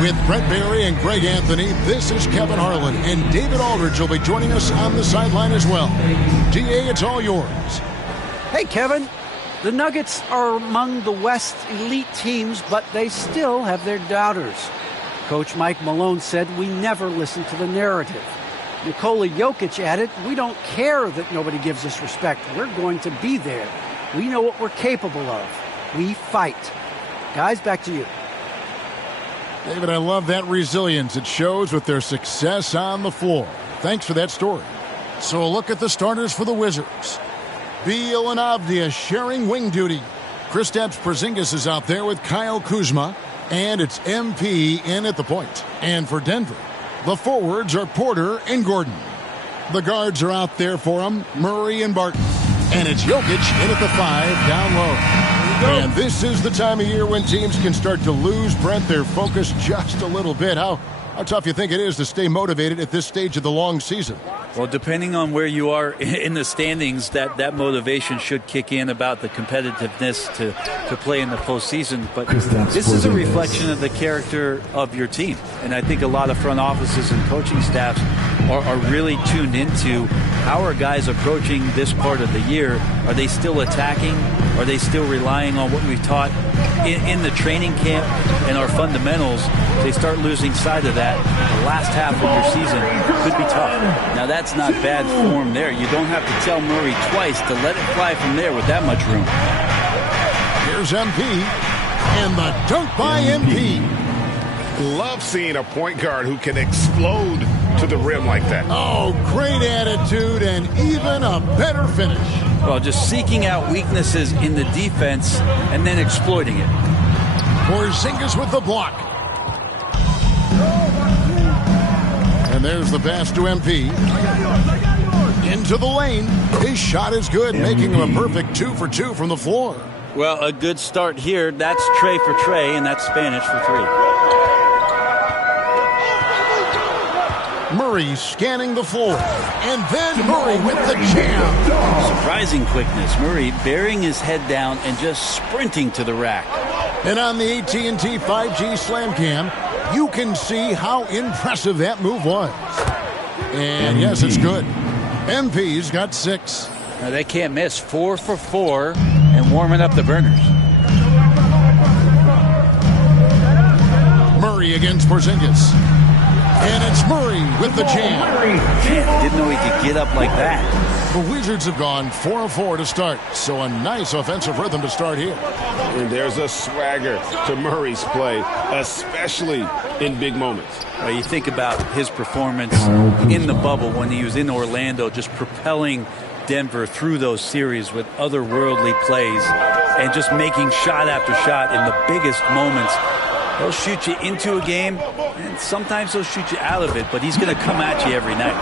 With Brett Barry and Greg Anthony, this is Kevin Harlan, and David Aldridge will be joining us on the sideline as well. DA, it's all yours. Hey, Kevin. The Nuggets are among the West's elite teams, but they still have their doubters. Coach Mike Malone said we never listen to the narrative. Nikola Jokic added, we don't care that nobody gives us respect. We're going to be there. We know what we're capable of. We fight. Guys, back to you. David, I love that resilience. It shows with their success on the floor. Thanks for that story. So a look at the starters for the Wizards. Beal and Avdia sharing wing duty. Kristaps Porzingis is out there with Kyle Kuzma. And it's MP in at the point. And for Denver, the forwards are Porter and Gordon. The guards are out there for them, Murray and Barton. And it's Jokic in at the 5 down low. And this is the time of year when teams can start to lose, Brent, their focus just a little bit. How tough you think it is to stay motivated at this stage of the long season? Well, depending on where you are in the standings, that motivation should kick in about the competitiveness to play in the postseason. But this is a reflection of the character of your team. And I think a lot of front offices and coaching staffs are really tuned into how are guys approaching this part of the year. Are they still attacking? Are they still relying on what we've taught in the training camp and our fundamentals? They start losing sight of that. The last half of your season could be tough. Now, that's not bad form there. You don't have to tell Murray twice to let it fly from there with that much room. Here's MP, and the dunk by MP. Love seeing a point guard who can explode to the rim like that. Oh, great attitude and even a better finish. Well, just seeking out weaknesses in the defense and then exploiting it. Porzingis with the block. And there's the pass to MP. Into the lane. His shot is good, making him a perfect 2 for 2 from the floor. Well, a good start here. That's Trey for Trey, and that's Spanish for 3. Murray scanning the floor. And then Murray with the jam. Surprising quickness. Murray burying his head down and just sprinting to the rack. And on the AT&T 5G Slam Cam, you can see how impressive that move was. And yes, it's good. MP's got 6. Now they can't miss. 4 for 4 and warming up the burners. Murray against Porzingis. And it's Murray with the jam. Man, didn't know he could get up like that. The Wizards have gone 4 of 4 to start, so a nice offensive rhythm to start here. And there's a swagger to Murray's play, especially in big moments. Well, you think about his performance in the bubble when he was in Orlando, just propelling Denver through those series with otherworldly plays and just making shot after shot in the biggest moments. He'll shoot you into a game, and sometimes he'll shoot you out of it, but he's going to come at you every night.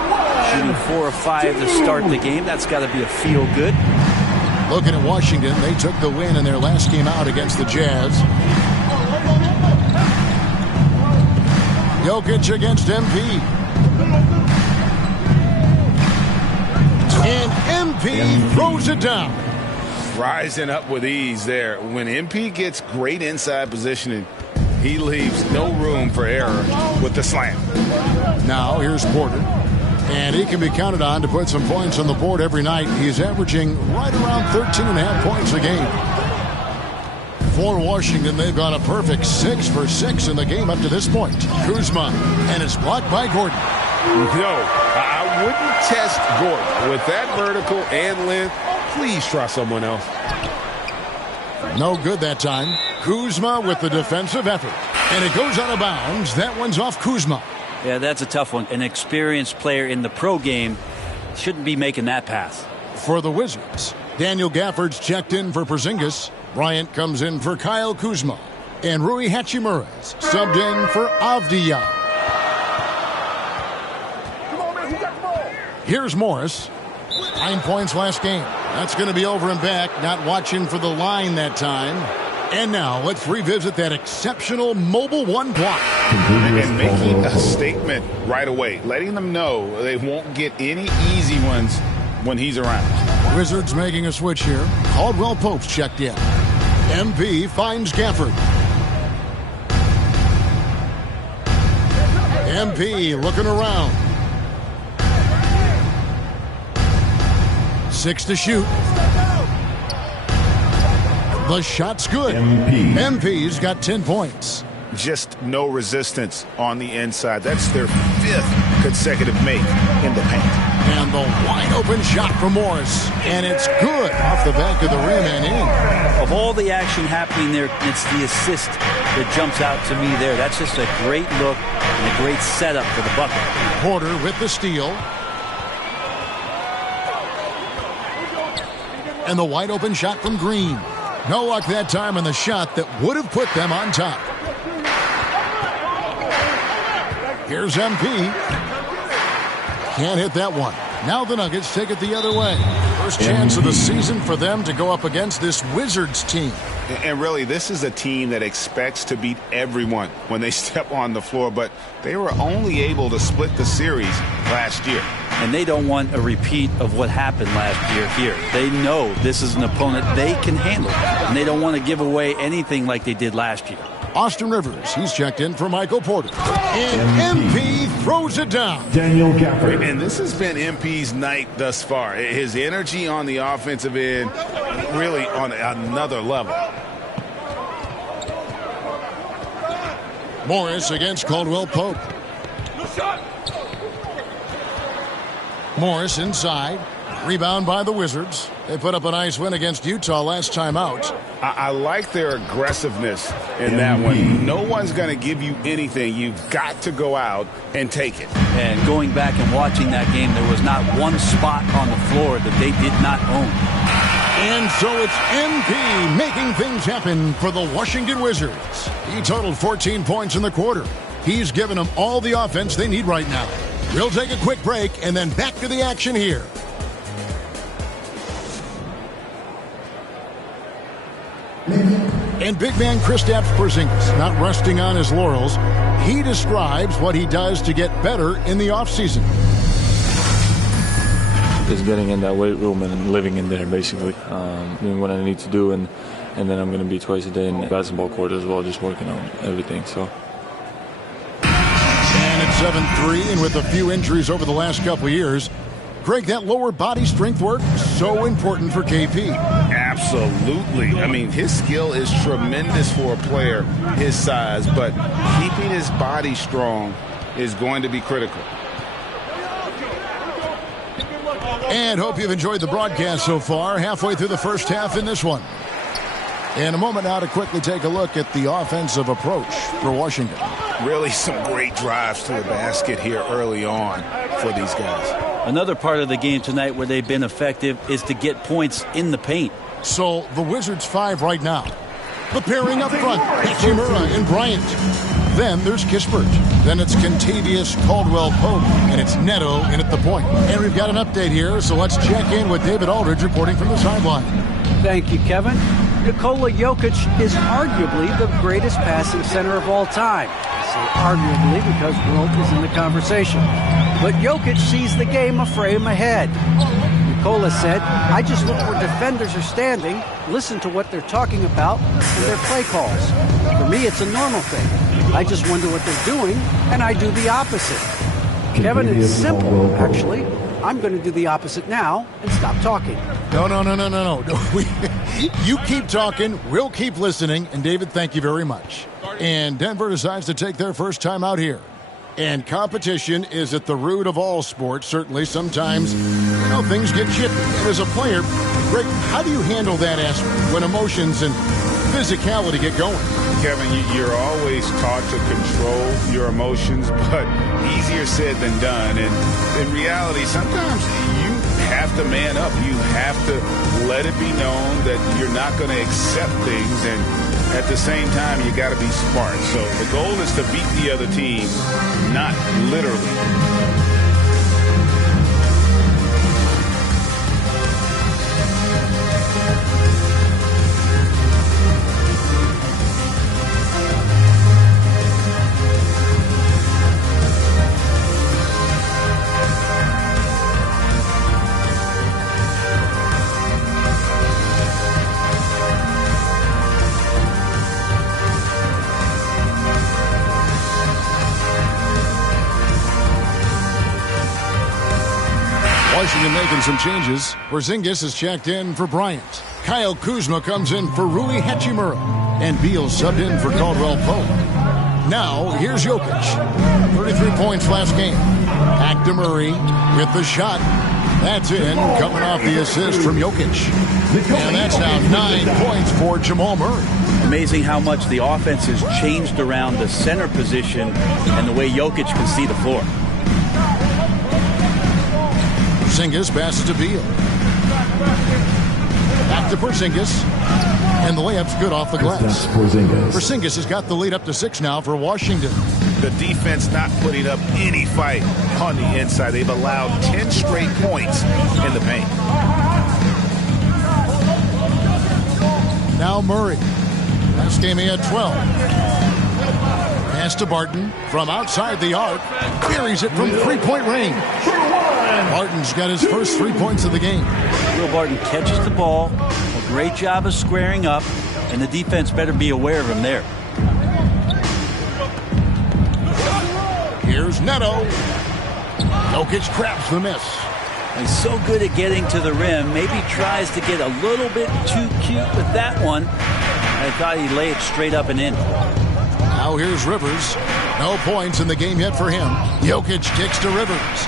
Shooting 4 or 5 to start the game, that's got to be a feel-good. Looking at Washington, they took the win in their last game out against the Jazz. Jokic against MP. And MP throws it down. Rising up with ease there. When MP gets great inside positioning, he leaves no room for error with the slam. Now here's Porter. And he can be counted on to put some points on the board every night. He's averaging right around 13.5 points a game. For Washington, they've got a perfect 6 for 6 in the game up to this point. Kuzma, and it's blocked by Gordon. No, I wouldn't test Gordon. With that vertical and length, please try someone else. No good that time. Kuzma with the defensive effort. And it goes out of bounds. That one's off Kuzma. Yeah, that's a tough one. An experienced player in the pro game shouldn't be making that pass. For the Wizards, Daniel Gafford's checked in for Porzingis. Bryant comes in for Kyle Kuzma. And Rui Hachimura's subbed in for Avdia. Here's Morris. 9 points last game. That's going to be over and back. Not watching for the line that time. And now let's revisit that exceptional mobile one block. And making a statement right away. Letting them know they won't get any easy ones when he's around. Wizards making a switch here. Caldwell Pope's checked in. MP finds Gafford. MP looking around. 6 to shoot. The shot's good. MP's got 10 points. Just no resistance on the inside. That's their 5th consecutive make in the paint. And the wide open shot from Morris. And it's good off the back of the rim and in. Of all the action happening there, it's the assist that jumps out to me there. That's just a great look and a great setup for the bucket. Porter with the steal. And the wide open shot from Green. No luck that time on the shot that would have put them on top. Here's MP. Can't hit that one. Now the Nuggets take it the other way. First chance of the season for them to go up against this Wizards team. And really, this is a team that expects to beat everyone when they step on the floor, but they were only able to split the series last year. And they don't want a repeat of what happened last year here. They know this is an opponent they can handle, and they don't want to give away anything like they did last year. Austin Rivers, he's checked in for Michael Porter. And MP throws it down. Daniel Gafford. And this has been MP's night thus far. His energy on the offensive end really on another level. Morris against Caldwell Pope. Morris inside. Rebound by the Wizards. They put up a nice win against Utah last time out. I like their aggressiveness in that one. No one's going to give you anything. You've got to go out and take it. And going back and watching that game, there was not one spot on the floor that they did not own. And so it's MP making things happen for the Washington Wizards. He totaled 14 points in the quarter. He's given them all the offense they need right now. We'll take a quick break and then back to the action here. And big man Kristaps Porzingis, not resting on his laurels, he describes what he does to get better in the offseason. Just getting in that weight room and living in there, basically. Doing what I need to do, and then I'm going to be twice a day in the basketball court as well, just working on everything. So. And it's 7-3, and with a few injuries over the last couple of years, Greg, that lower body strength work, so important for KP. Absolutely. I mean, his skill is tremendous for a player his size, but keeping his body strong is going to be critical. And hope you've enjoyed the broadcast so far. Halfway through the first half in this one. In a moment now to quickly take a look at the offensive approach for Washington. Really some great drives to the basket here early on for these guys. Another part of the game tonight where they've been effective is to get points in the paint. So the Wizards 5 right now. The pairing up front, Hachimura and Bryant. Then there's Kispert. Then it's Kentavious Caldwell-Pope. And it's Neto in at the point. And we've got an update here, so let's check in with David Aldridge reporting from the sideline. Thank you, Kevin. Nikola Jokic is arguably the greatest passing center of all time. I say arguably because Wilt is in the conversation. But Jokic sees the game a frame ahead. Nikola said, I just look where defenders are standing, listen to what they're talking about, and their play calls. For me, it's a normal thing. I just wonder what they're doing, and I do the opposite. Kevin, it's simple, actually. I'm going to do the opposite now and stop talking. No. You keep talking, we'll keep listening, and David, thank you very much. And Denver decides to take their first time out here. And competition is at the root of all sports. Certainly, sometimes, things get chippy. And as a player, Greg, how do you handle that aspect when emotions and physicality get going? Kevin, you're always taught to control your emotions, but easier said than done. And in reality, sometimes you have to man up. You have to let it be known that you're not going to accept things, and at the same time, you got to be smart. So the goal is to beat the other team, not literally. Washington making some changes. Porzingis is checked in for Bryant. Kyle Kuzma comes in for Rui Hachimura. And Beal subbed in for Caldwell Pope. Now, here's Jokic. 33 points last game. Back to Murray with the shot. That's in, coming off the assist from Jokic. And that's now 9 points for Jamal Murray. Amazing how much the offense has changed around the center position and the way Jokic can see the floor. Porzingis passes to Beal. Back to Porzingis. And the layup's good off the glass. Porzingis has got the lead up to 6 now for Washington. The defense not putting up any fight on the inside. They've allowed 10 straight points in the paint. Now Murray. Last game he had 12. Pass to Barton from outside the arc. Buries it from three-point range. Barton's got his first 3 points of the game. Will Barton catches the ball. A great job of squaring up. And the defense better be aware of him there. Here's Neto. Jokic grabs the miss. He's so good at getting to the rim. Maybe tries to get a little bit too cute with that one. I thought he'd lay it straight up and in. Now here's Rivers. No points in the game yet for him. Jokic kicks to Rivers.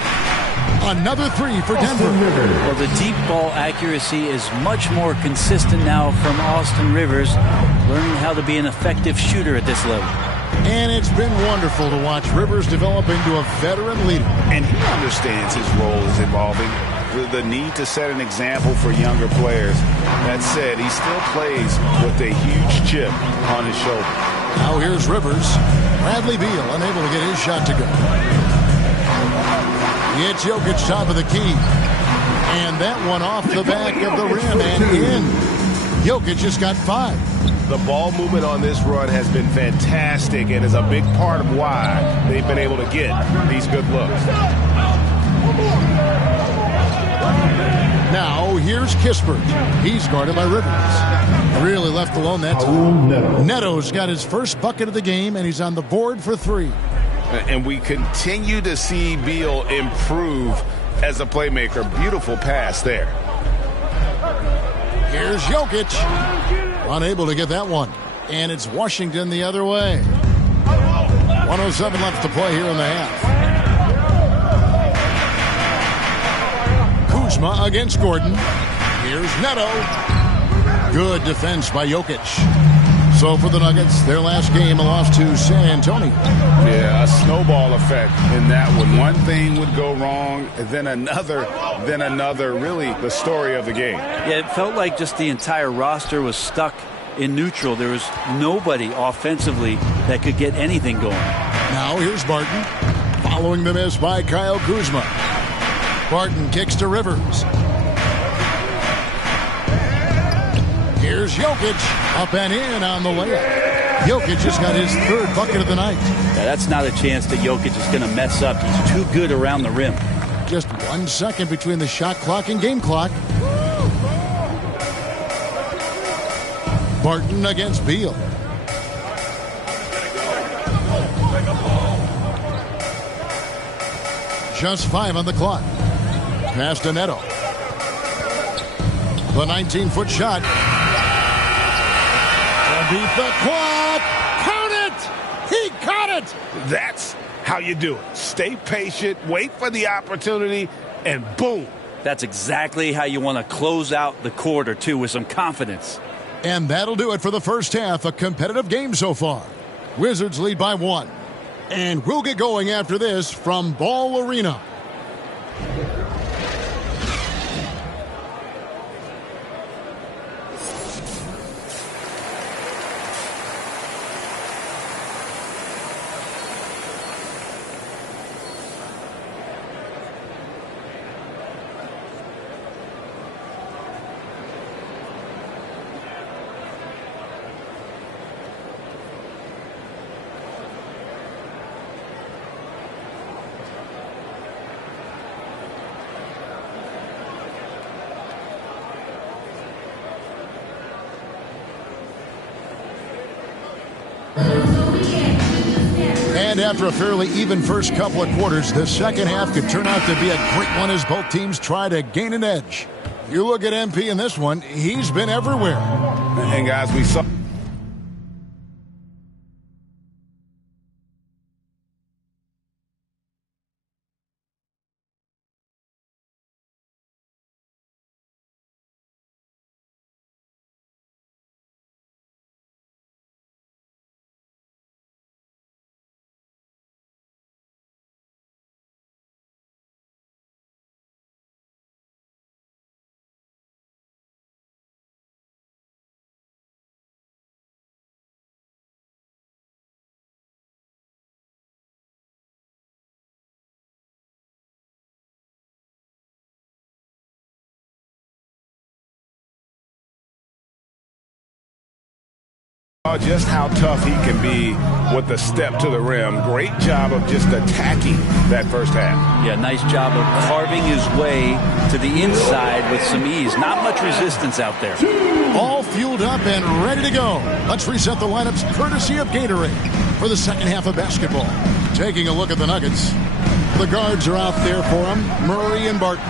Another 3 for Denver. Well, the deep ball accuracy is much more consistent now from Austin Rivers, learning how to be an effective shooter at this level. And it's been wonderful to watch Rivers develop into a veteran leader. And he understands his role is evolving. The need to set an example for younger players. That said, he still plays with a huge chip on his shoulder. Now here's Rivers. Bradley Beal unable to get his shot to go. It's Jokic top of the key. And that one off the back of the rim and in. Jokic just got 5. The ball movement on this run has been fantastic and is a big part of why they've been able to get these good looks. Now here's Kispert. He's guarded by Rivers. Really left alone that time. Neto's got his first bucket of the game, and he's on the board for 3. And we continue to see Beal improve as a playmaker. Beautiful pass there. Here's Jokic. Unable to get that one. And it's Washington the other way. 107 left to play here in the half. Kuzma against Gordon. Here's Neto. Good defense by Jokic. So for the Nuggets, their last game, a loss to San Antonio. Yeah, a snowball effect in that one. One thing would go wrong, then another. Really the story of the game. Yeah, it felt like just the entire roster was stuck in neutral. There was nobody offensively that could get anything going. Now here's Barton. Following the miss by Kyle Kuzma. Barton kicks to Rivers. Here's Jokic. Up and in on the layup. Jokic just got his 3rd bucket of the night. Yeah, that's not a chance that Jokic is going to mess up. He's too good around the rim. Just 1 second between the shot clock and game clock. Barton against Beal. Just 5 on the clock. Pass to Neto. The 19-foot shot. Beat the quad. Count it. He caught it. That's how you do it. Stay patient, wait for the opportunity, and boom. That's exactly how you want to close out the quarter, too, with some confidence. And that'll do it for the first half. A competitive game so far. Wizards lead by 1. And we'll get going after this from Ball Arena. And after a fairly even first couple of quarters, the second half could turn out to be a great one as both teams try to gain an edge. You look at MP in this one, he's been everywhere. And guys, we saw... just how tough he can be with the step to the rim. Great job of just attacking that first half. Yeah, nice job of carving his way to the inside with some ease. Not much resistance out there. All fueled up and ready to go. Let's reset the lineups courtesy of Gatorade for the second half of basketball. Taking a look at the Nuggets. The guards are out there for them, Murray and Barton.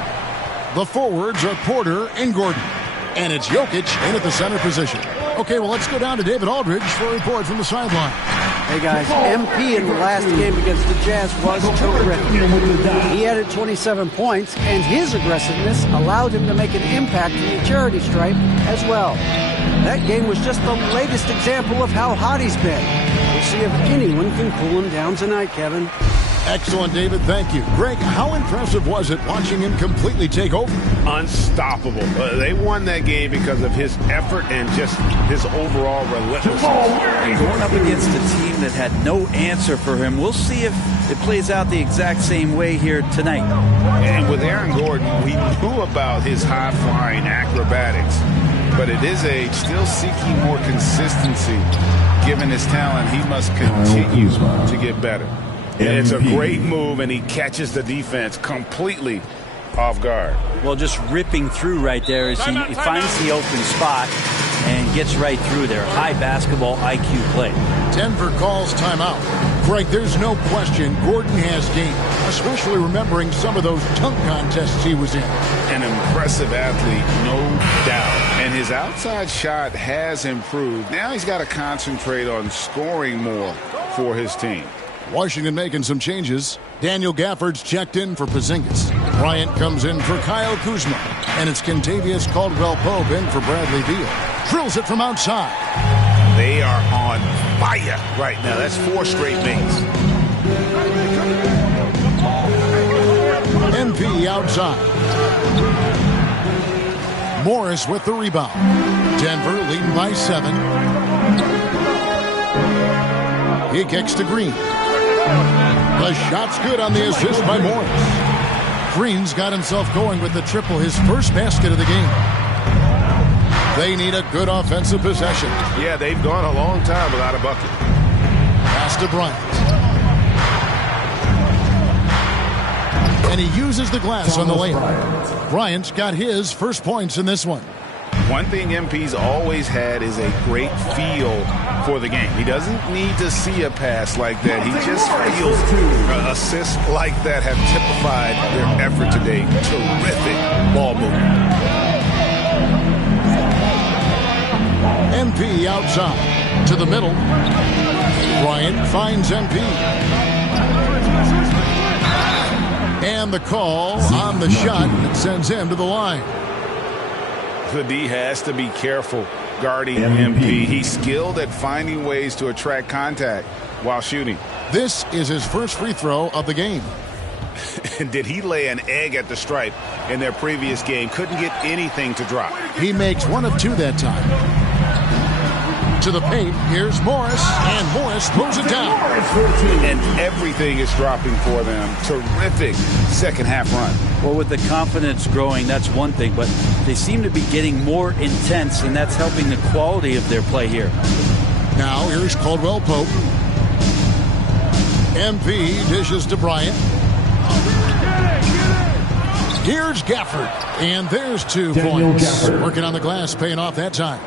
The forwards are Porter and Gordon. And it's Jokic in at the center position. Okay, well, let's go down to David Aldridge for a report from the sideline. Hey, guys, MP in the last game against the Jazz was terrific. He added 27 points, and his aggressiveness allowed him to make an impact in the charity stripe as well. That game was just the latest example of how hot he's been. We'll see if anyone can cool him down tonight, Kevin. Excellent, David. Thank you. Greg, how impressive was it watching him completely take over? Unstoppable. They won that game because of his effort and just his overall relentlessness. Going up against a team that had no answer for him. We'll see if it plays out the exact same way here tonight. And with Aaron Gordon, we knew about his high-flying acrobatics. But at his age, still seeking more consistency. Given his talent, he must continue to get better. And it's a great move, and he catches the defense completely off guard. Well, just ripping through right there as he finds the open spot and gets right through there. High basketball IQ play. Denver calls timeout. Greg, there's no question Gordon has game, especially remembering some of those dunk contests he was in. An impressive athlete, no doubt. And his outside shot has improved. Now he's got to concentrate on scoring more for his team. Washington making some changes. Daniel Gafford's checked in for Porzingis. Bryant comes in for Kyle Kuzma. And it's Kentavious Caldwell-Pope in for Bradley Beal. Drills it from outside. They are on fire right now. That's 4 straight makes. MP outside. Morris with the rebound. Denver leading by 7. He kicks to Green. The shot's good on the assist by Morris. Green's got himself going with the triple, his first basket of the game. They need a good offensive possession. Yeah, they've gone a long time without a bucket. Pass to Bryant. And he uses the glass on the layup. Bryant's got his first points in this one. One thing MP's always had is a great feel for the game. He doesn't need to see a pass like that. He just feels assists like that have typified their effort today. Terrific ball movement. MP outside to the middle. Bryant finds MP. And the call on the shot that sends him to the line. The D has to be careful guarding MP. He's skilled at finding ways to attract contact while shooting. This is his first free throw of the game. And did he lay an egg at the stripe in their previous game? Couldn't get anything to drop. He makes 1 of 2 that time. To the paint, here's Morris, and Morris throws it down. And everything is dropping for them. Terrific second half run. Well, with the confidence growing, that's one thing, but they seem to be getting more intense, and that's helping the quality of their play here. Now, here's Caldwell-Pope. MP dishes to Bryant. Here's Gafford, and there's 2 points. Working on the glass, paying off that time.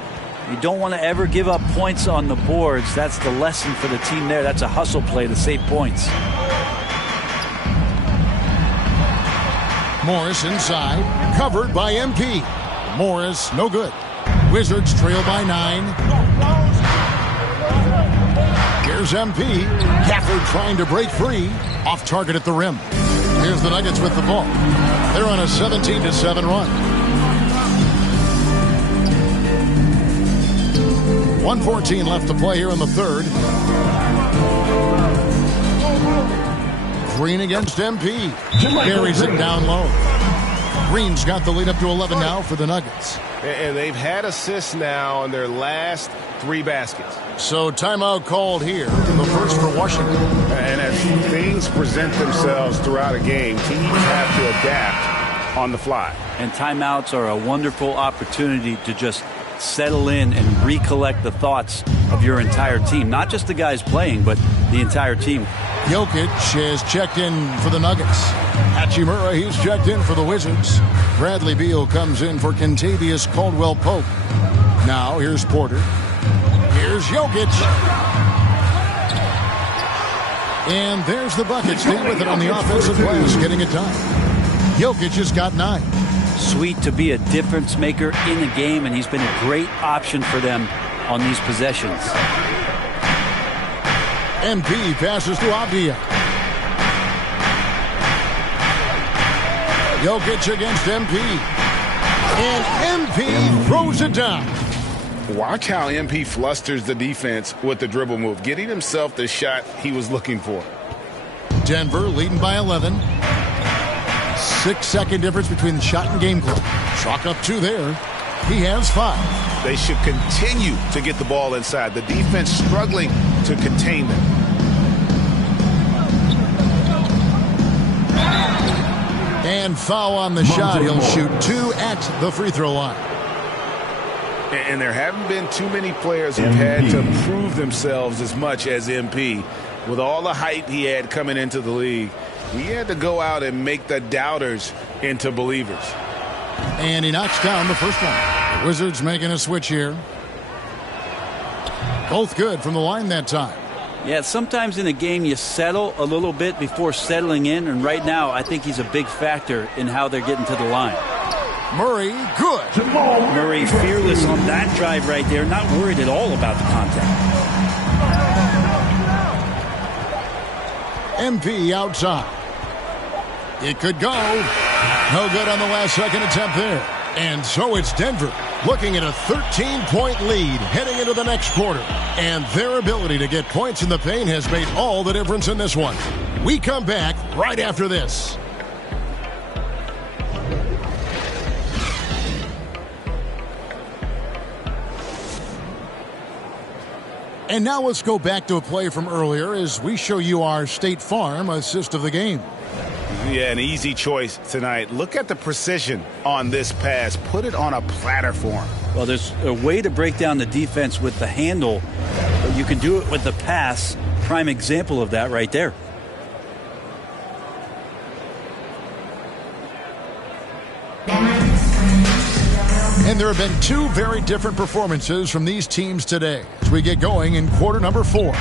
You don't want to ever give up points on the boards. That's the lesson for the team there. That's a hustle play to save points. Morris inside, covered by MP. Morris, no good. Wizards trail by 9. Here's MP. Gafford trying to break free. Off target at the rim. Here's the Nuggets with the ball. They're on a 17-7 run. 1:14 left to play here in the third. Green against MP. Carries it down low. Green's got the lead up to 11 now for the Nuggets. And they've had assists now on their last 3 baskets. So timeout called here, the first for Washington. And as things present themselves throughout a game, teams have to adapt on the fly. And timeouts are a wonderful opportunity to just settle in and recollect the thoughts of your entire team. Not just the guys playing, but the entire team. Jokic has checked in for the Nuggets. Hachimura, he's checked in for the Wizards. Bradley Beal comes in for Kentavious Caldwell-Pope. Now here's Porter. Here's Jokic. And there's the bucket. Stay with it on the offensive glass, getting it done. Jokic has got 9. Sweet to be a difference maker in the game, and he's been a great option for them on these possessions. MP passes to Avdia. Jokic against MP. And MP throws it down. Watch how MP flusters the defense with the dribble move, getting himself the shot he was looking for. Denver leading by 11. 6-second difference between the shot and game clock. Chalk up 2 there. He has 5. They should continue to get the ball inside. The defense struggling to contain them. And foul on the shot. He'll shoot 2 at the free throw line. And there haven't been too many players who've had to prove themselves as much as MP. With all the hype he had coming into the league, he had to go out and make the doubters into believers. And he knocks down the first one. The Wizards making a switch here. Both good from the line that time. Yeah, sometimes in a game you settle a little bit before settling in, and right now I think he's a big factor in how they're getting to the line. Murray, good. Murray fearless on that drive right there, not worried at all about the contact. MP outside. It could go. No good on the last second attempt there. And so it's Denver looking at a 13-point lead heading into the next quarter. And their ability to get points in the paint has made all the difference in this one. We come back right after this. And now let's go back to a play from earlier as we show you our State Farm assist of the game. Yeah, an easy choice tonight. Look at the precision on this pass. Put it on a platter for him. Well, there's a way to break down the defense with the handle, but you can do it with the pass. Prime example of that right there. And there have been 2 very different performances from these teams today as we get going in quarter number 4.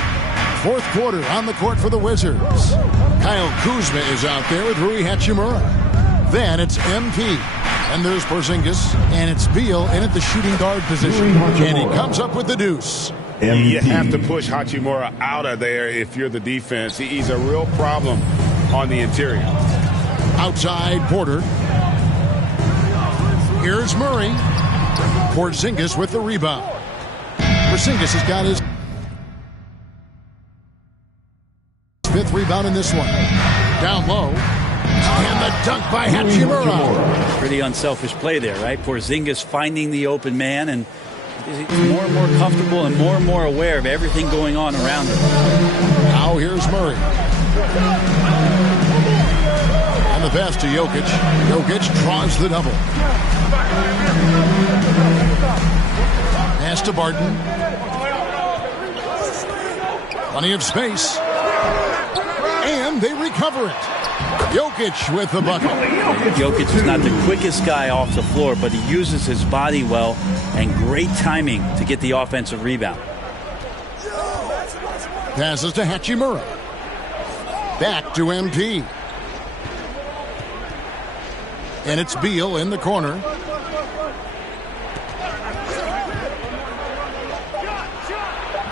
Fourth quarter on the court for the Wizards. Kyle Kuzma is out there with Rui Hachimura. Then it's MP. And there's Porzingis. And it's Beal in at the shooting guard position. And he comes up with the deuce. You have to push Hachimura out of there if you're the defense. He's a real problem on the interior. Outside Porter. Here's Murray. Porzingis with the rebound. Porzingis has got his 5th rebound in this one. Down low. And the dunk by Hachimura. Pretty unselfish play there, right? Porzingis finding the open man, and he's more and more comfortable and more aware of everything going on around him. Now here's Murray. And the pass to Jokic. Jokic draws the double. Pass to Barton. Plenty of space. And they recover it. Jokic with the bucket. Jokic is not the quickest guy off the floor, but he uses his body well and great timing to get the offensive rebound. Passes to Hachimura. Back to MP. And it's Beal in the corner.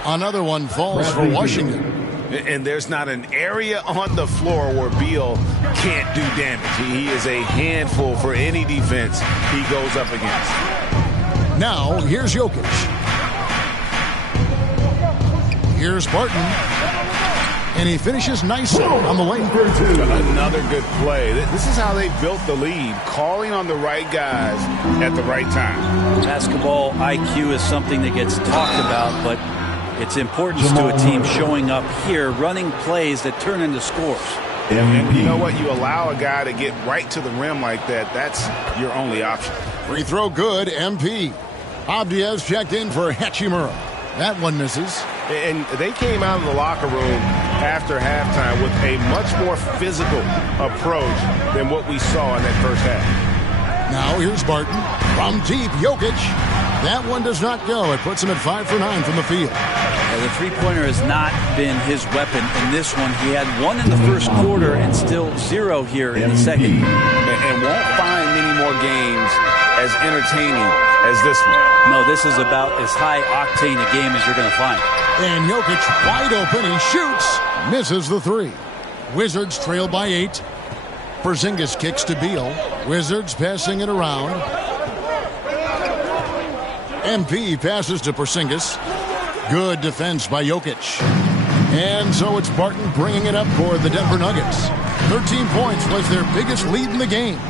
Another one falls for Washington. And there's not an area on the floor where Beal can't do damage. He is a handful for any defense he goes up against. Now, here's Jokic. Here's Barton. And he finishes nicely on the lane. Another good play. This is how they built the lead, calling on the right guys at the right time. Basketball IQ is something that gets talked about, but it's important to a team showing up here, running plays that turn into scores. And you know what? You allow a guy to get right to the rim like that, that's your only option. Free throw good, MP. Abdias checked in for Hachimura. That one misses. And they came out of the locker room after halftime with a much more physical approach than what we saw in that first half. Now here's Barton. From deep, Jokic. That one does not go. It puts him at 5 for 9 from the field. The three-pointer has not been his weapon in this one. He had one in the first quarter and still 0 here in the second. And won't find many more games as entertaining as this one. No, this is about as high-octane a game as you're going to find. And Jokic wide open. He shoots. Misses the 3. Wizards trail by 8. Porzingis kicks to Beal. Wizards passing it around. MP passes to Porzingis. Good defense by Jokic. And so it's Barton bringing it up for the Denver Nuggets. 13 points was their biggest lead in the game.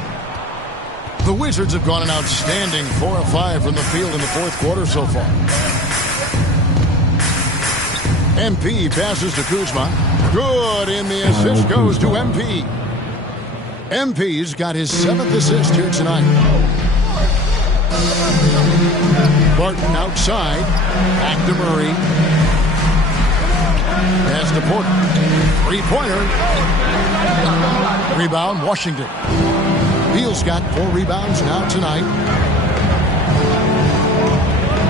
The Wizards have gone an outstanding 4 of 5 from the field in the fourth quarter so far. MP passes to Kuzma. Good, and the assist goes to MP. MP's got his 7th assist here tonight. Barton outside. Back to Murray. Pass to Porter. 3-pointer. Rebound, Washington. Beal's got 4 rebounds now tonight.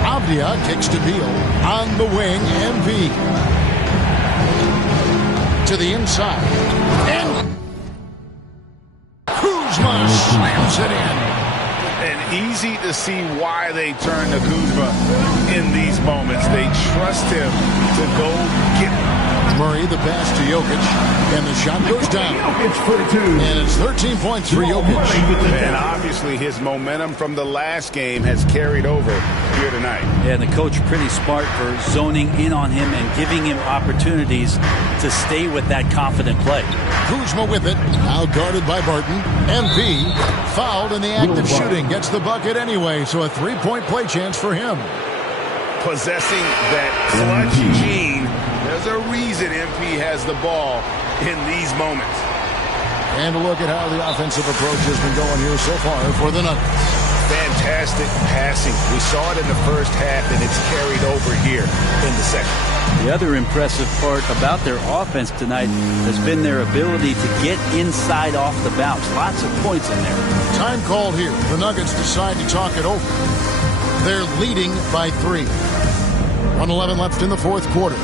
Avdia kicks to Beal. On the wing, MP. To the inside. And Kuzma slams it in. And easy to see why they turn to Kuzma in these moments. They trust him to go get Murray, the pass to Jokic, and the shot goes down. And it's 13 points for Jokic. And obviously his momentum from the last game has carried over here tonight. Yeah, and the coach pretty smart for zoning in on him and giving him opportunities to stay with that confident play. Kuzma with it, now guarded by Barton. MP fouled in the act of shooting, gets the bucket anyway, so a 3-point play chance for him. Possessing that clutch gene, there's a reason MP has the ball in these moments. And a look at how the offensive approach has been going here so far for the Nuggets. Fantastic passing. We saw it in the first half, and it's carried over here in the second. The other impressive part about their offense tonight has been their ability to get inside off the bounce. Lots of points in there. Time called here. The Nuggets decide to talk it over. They're leading by 3. 1:11 left in the fourth quarter.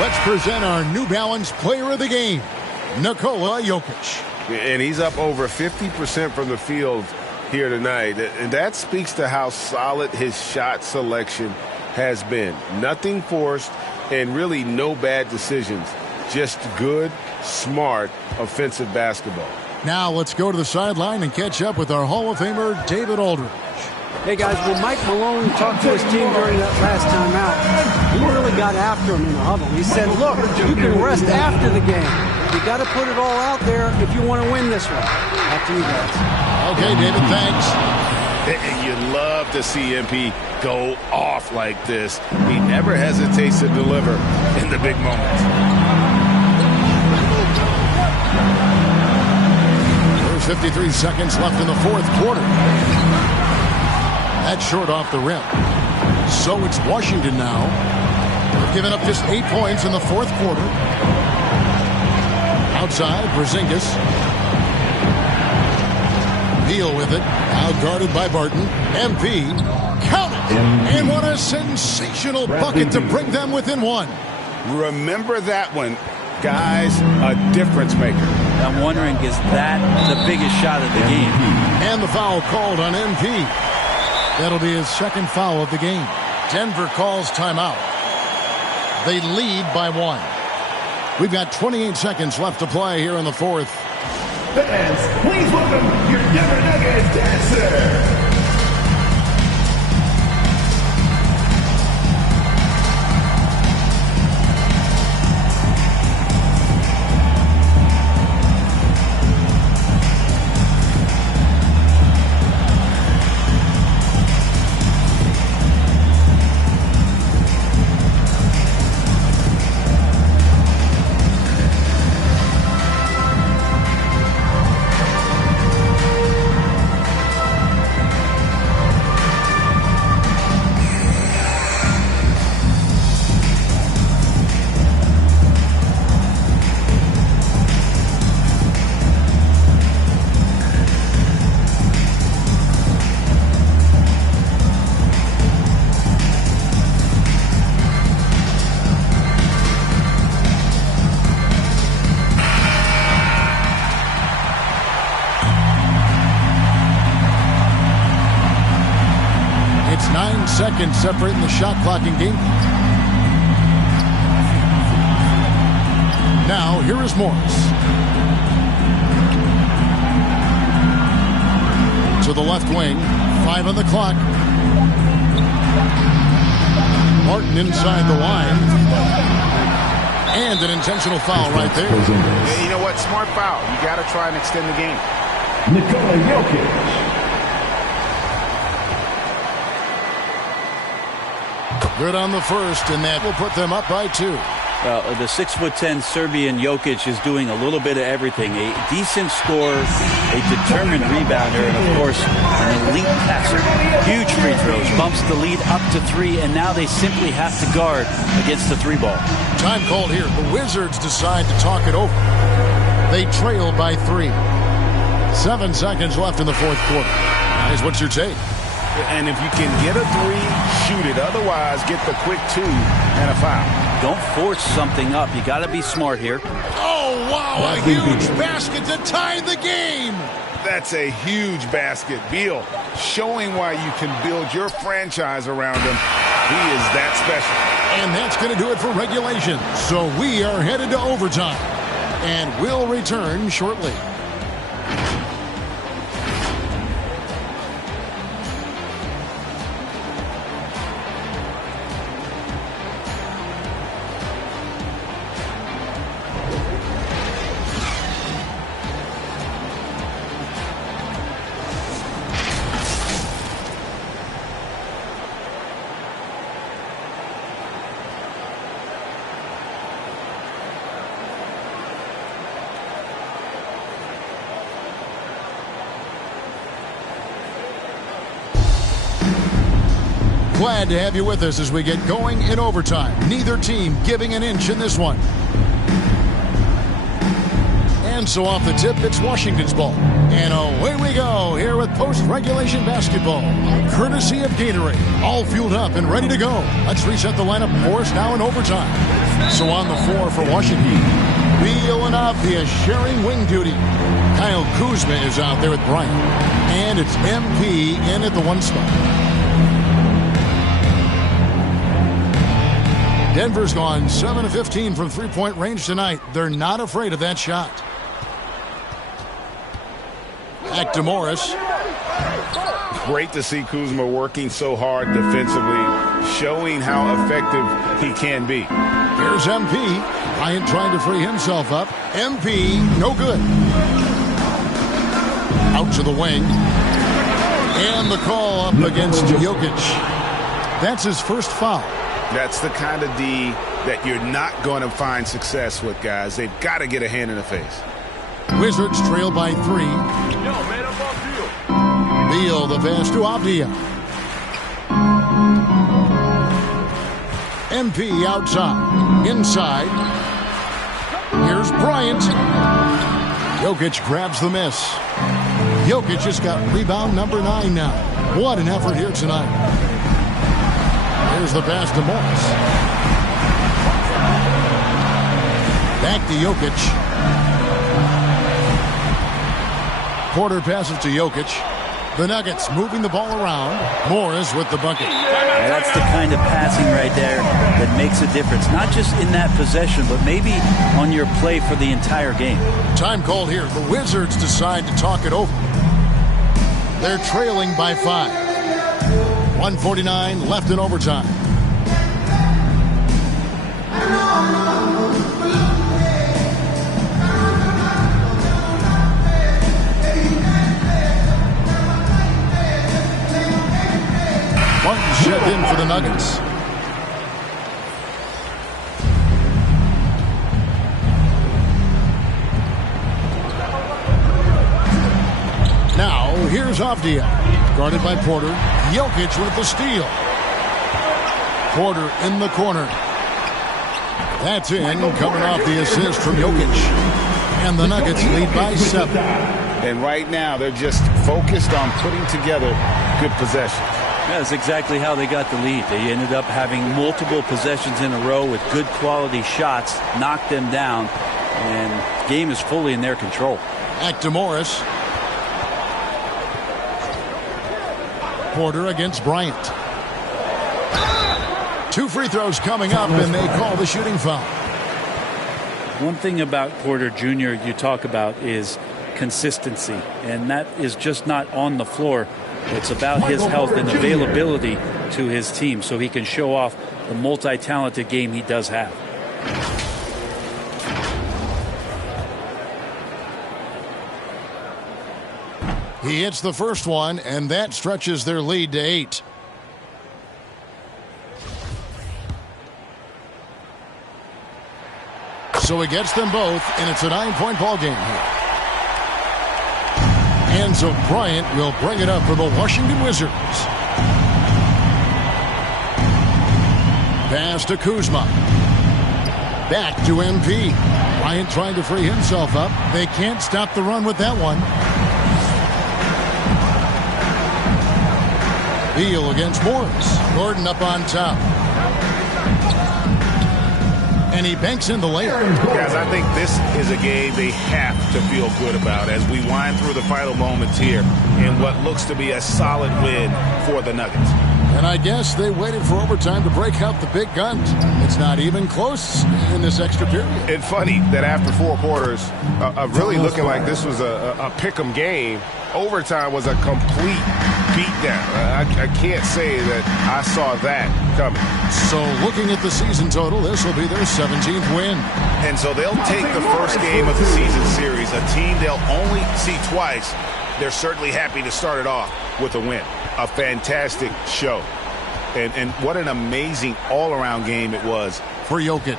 Let's present our New Balance player of the game, Nikola Jokic. And he's up over 50% from the field here tonight. And that speaks to how solid his shot selection has been. Nothing forced and really no bad decisions Just good, smart, offensive basketball. Now let's go to the sideline and catch up with our Hall of Famer, David Aldridge. Hey, guys, when Mike Malone talked to his team during that last time out, he really got after him in the huddle. He said, look, you can rest after the game. You got to put it all out there if you want to win this one. Back to you guys. Okay, David, thanks. You love to see MP go off like this. He never hesitates to deliver in the big moments. There's 53 seconds left in the fourth quarter. That's short off the rim. So it's Washington now. They've given up just 8 points in the fourth quarter. Outside, Porzingis. Beal with it. Now guarded by Barton. MP. Count it! And what a sensational bucket to bring them within one. Remember that one. Guys, a difference maker. I'm wondering, is that the biggest shot of the game? And the foul called on MP. That'll be his second foul of the game. Denver calls timeout. They lead by 1. We've got 28 seconds left to play here in the fourth. Fans, please welcome your Denver Nuggets dancer. Seconds separating the shot clock and game. Now, here is Morris. To the left wing. 5 on the clock. Martin inside the line. And an intentional foul right there. Yeah, you know what? Smart foul. You got to try and extend the game. Nikola Jokic. Good on the first, and that will put them up by 2. Well, the 6'10" Serbian Jokic is doing a little bit of everything. A decent scorer, a determined rebounder, and of course, an elite passer. Huge free throws, bumps the lead up to 3, and now they simply have to guard against the 3-ball. Time called here. The Wizards decide to talk it over. They trail by 3. 7 seconds left in the fourth quarter. Guys, what's your take? And if you can get a 3, shoot it. Otherwise, get the quick 2 and a foul. Don't force something up. You got to be smart here. Oh, wow, a huge basket to tie the game. That's a huge basket. Beal showing why you can build your franchise around him. He is that special. And that's going to do it for regulation. So we are headed to overtime. And we'll return shortly. Glad to have you with us as we get going in overtime. Neither team giving an inch in this one. And so off the tip, it's Washington's ball. And away we go here with post-regulation basketball. Courtesy of Gatorade. All fueled up and ready to go. Let's reset the lineup for us now in overtime. So on the floor for Washington, Beal and Avdia sharing wing duty. Kyle Kuzma is out there with Bryant. And it's MP in at the 1 spot. Denver's gone 7 of 15 from three-point range tonight. They're not afraid of that shot. Back to Morris. Great to see Kuzma working so hard defensively, showing how effective he can be. Here's MP. Bryant trying to free himself up. MP, no good. Out to the wing. And the call up against Jokic. That's his first foul. That's the kind of D that you're not going to find success with, guys. They've got to get a hand in the face. Wizards trail by 3. Beal the pass to Avdia. MP outside. Inside. Here's Bryant. Jokic grabs the miss. Jokic has got rebound number 9 now. What an effort here tonight. Here's the pass to Morris. Back to Jokic. Porter passes to Jokic. The Nuggets moving the ball around. Morris with the bucket. That's the kind of passing right there that makes a difference. Not just in that possession, but maybe on your play for the entire game. Time called here. The Wizards decide to talk it over. They're trailing by 5. 1:49 left in overtime. Martin checked in for the Nuggets. Now, here's Avdia. Guarded by Porter. Jokic with the steal. Porter in the corner. That's in, coming off the assist from Jokic. And the Nuggets lead by 7. And right now, they're just focused on putting together good possessions. That's exactly how they got the lead. They ended up having multiple possessions in a row with good quality shots, knocked them down, and game is fully in their control. Back to Morris. Porter against Bryant. 2 free throws coming up, and they call the shooting foul. One thing about Porter Jr. you talk about is consistency, and that is just not on the floor. It's about his health and availability to his team so he can show off the multi-talented game he does have. He hits the first one, and that stretches their lead to 8. So he gets them both, and it's a 9-point ball game here. And so Bryant will bring it up for the Washington Wizards. Pass to Kuzma. Back to MP. Bryant trying to free himself up. They can't stop the run with that one. Beal against Morris. Gordon up on top. And he banks in the layup. Guys, I think this is a game they have to feel good about as we wind through the final moments here in what looks to be a solid win for the Nuggets. And I guess they waited for overtime to break out the big guns. It's not even close in this extra period. It's funny that after 4 quarters of really looking like this was a pick-em game, overtime was a complete beatdown. I can't say that I saw that coming. So looking at the season total, this will be their 17th win. And so they'll take the first game of the season series, a team they'll only see twice. They're certainly happy to start it off with a win. A fantastic show. And what an amazing all-around game it was for Jokic.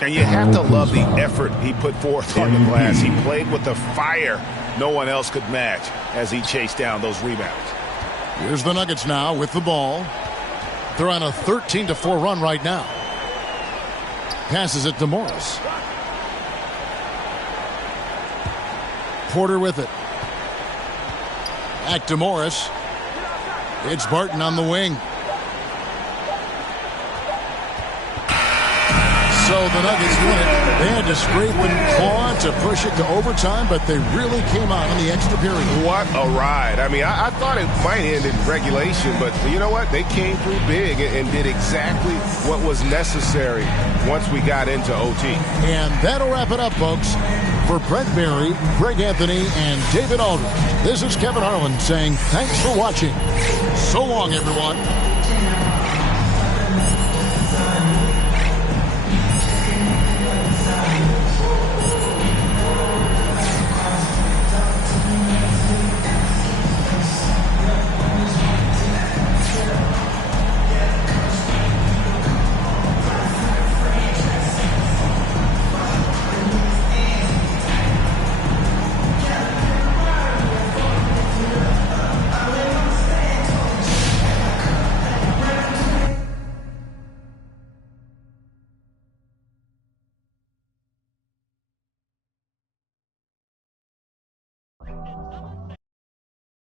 And you have to love the effort he put forth on the glass. He played with the fire no one else could match as he chased down those rebounds. Here's the Nuggets now with the ball. They're on a 13-4 run right now. Passes it to Morris. Porter with it. Back to Morris. It's Barton on the wing. So the Nuggets win it. They had to scrape and claw to push it to overtime, but they really came out in the extra period. What a ride. I mean, I thought it might end in regulation, but you know what? They came through big and did exactly what was necessary once we got into OT. And that'll wrap it up, folks. For Brent Berry, Greg Anthony, and David Aldridge, this is Kevin Harlan saying thanks for watching. So long, everyone.